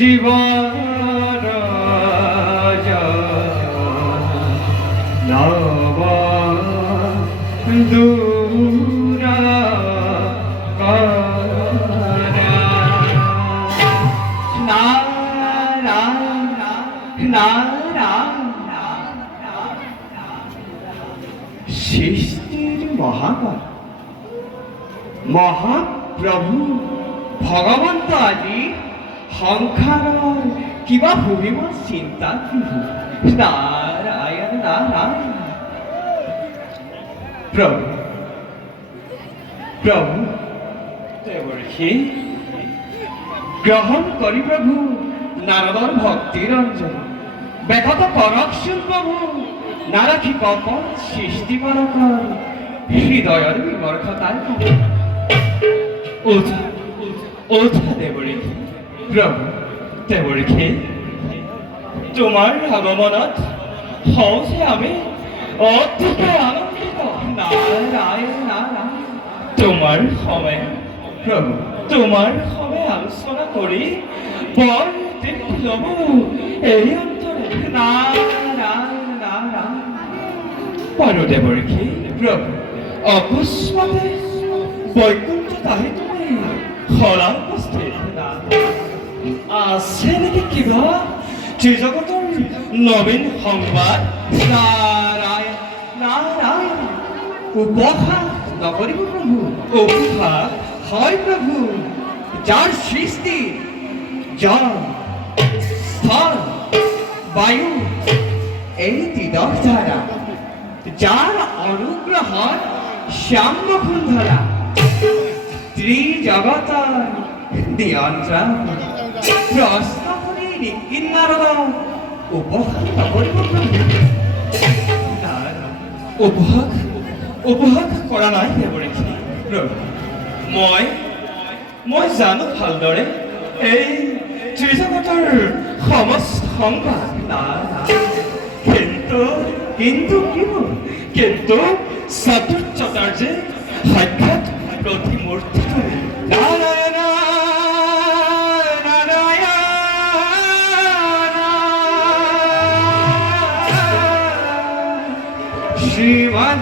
জীবন নব দূরা সৃষ্টির মহাকার মহাপ্রভু ভগবন্ত আজি সংসার কিবা ভূমিম চিন্তা নারায়ণ নারায়ণ প্রভু প্রভু দেবর্ষি গ্রহণ করি প্রভু নারদর ভক্তির অঞ্জন ব্যথত করক্ষণ প্রভু নারাখি কপট সৃষ্টি পরকর হৃদয়ের বিমর্খতার ওঝা ওঝা দেবর্ষি প্রভু দেবর্ষি তোমার আগমনত হওছে আমি অত্যন্ত আনন্দিত নারায়ণ নারায়ণ তোমার সময় প্রভু তোমার সময় আলোচনা করি বর লব এই অন্তরে নারায়ণ নারায়ণ পারো দেবর্ষি প্রভু অকস্মাতে বৈকুণ্ঠ তাহে তুমি খরা উপস্থিত আছে নাকি কিবা ত্রিজগতৰ নবীন সংবাদ নারায়ণ নারায়ণ উপহাস নকৰিব প্ৰভু উপহাস হয় প্ৰভু যাৰ সৃষ্টি জল স্থল বায়ু এই ত্ৰিদশ ধাৰা যাৰ অনুগ্ৰহত শ্যাম বসুন্ধৰা ত্ৰিজগতৰ নিয়ন্ত্ৰণ প্ৰশ্ন কৰি নিকিন নাৰদ উপহাস নকৰিব উপহাস উপহাস কৰা নাই দেৱৰ্ষি মই জানো ভালদৰে এই ত্ৰিজগতৰ সমস্ত সংবাদ কিন্তু কিন্তু চতুৰ্যতাৰ যে সাক্ষাৎ প্ৰতিমূৰ্তি নাৰায়ণ শ্রীমদ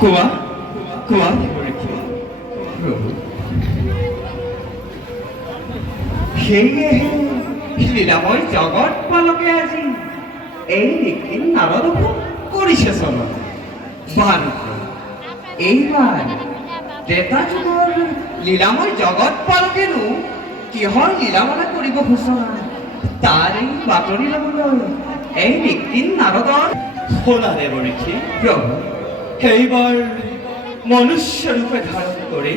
কোৱা কোৱা প্ৰভু সেয়েহে লীলাময় জগত পালকে আজি এই নীতি নাৰদকো কৰিছে চলন বাৰু এইবাৰ ত্ৰেতা যুগৰ লীলাময় জগত পালকেনো কিহৰ লীলামালা কৰিব ঘোষণা তাৰ এই বাতৰি ল'বলৈ এই নীতি নাৰদৰ শুনা দেৱৰ্ষি প্ৰভু এইবাৰ মনুষ্য ৰূপে ধাৰণ কৰি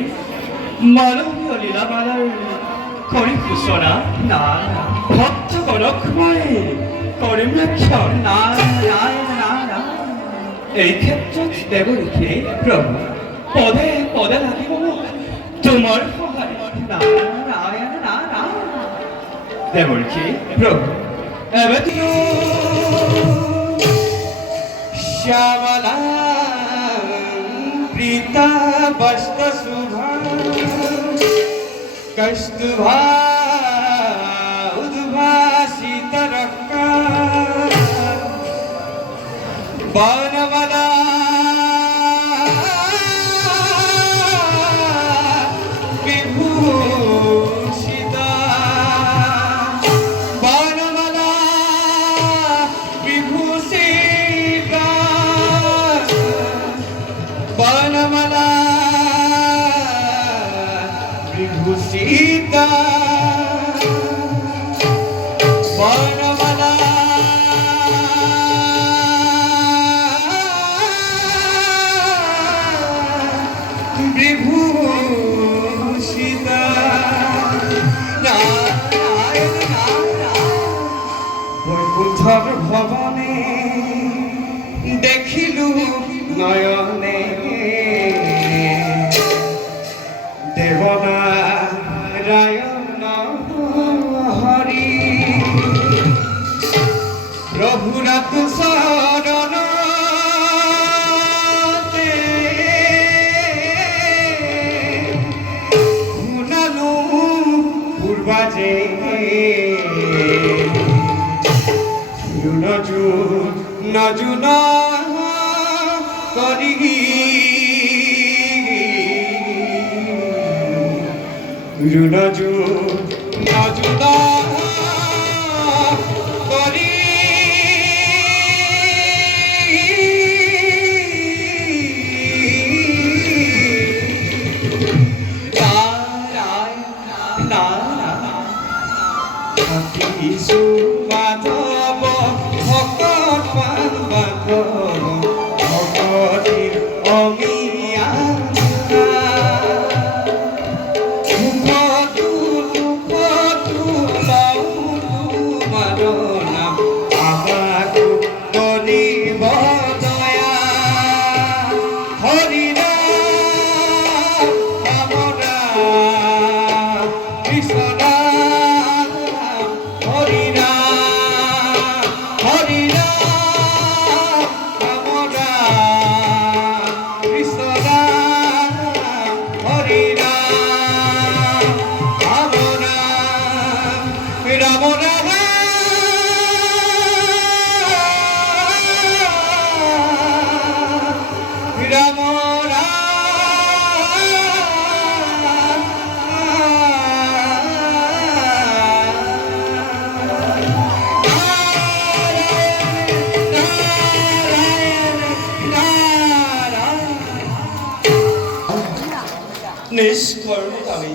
মানৱীয় লীলামালাৰ কৰি ঘোষণা ভক্তগণক মই কৰিম ৰক্ষণ নাৰায়ণ নাৰায়ণ এই ক্ষেত্ৰত দেৱৰ্ষি প্ৰভু পদে পদে লাগিব মোক তোমাৰ সহায় নাৰায়ণ নাৰায়ণ দেৱৰ্ষি প্ৰভু এবেতিও শ্যামলা প্ৰীতা বস্ত শুভা কস্তুভা উদ্ভাসিত রক্কা বনমালা বিভূষিতা বনমালা বিভূষিতা বনমালা বিভূষিতা বনমালা দেখিলু নয়নে দেবনারায়ণ হরি প্রভুরাত শরণ শুনালু পূর্বাজে নজু নজুন করি নজু নজুন করি মাধব ভকত পান বান্ধব ভকতির অমিয়া মারনাম আমাকু করিব দয়া হরিরা আমরা কৃষ্ণ হরিরা হরিরা আমরা কৃষ্ণ হরিরা আমরা রাম রাম রাম নিষ্কর্মে আমি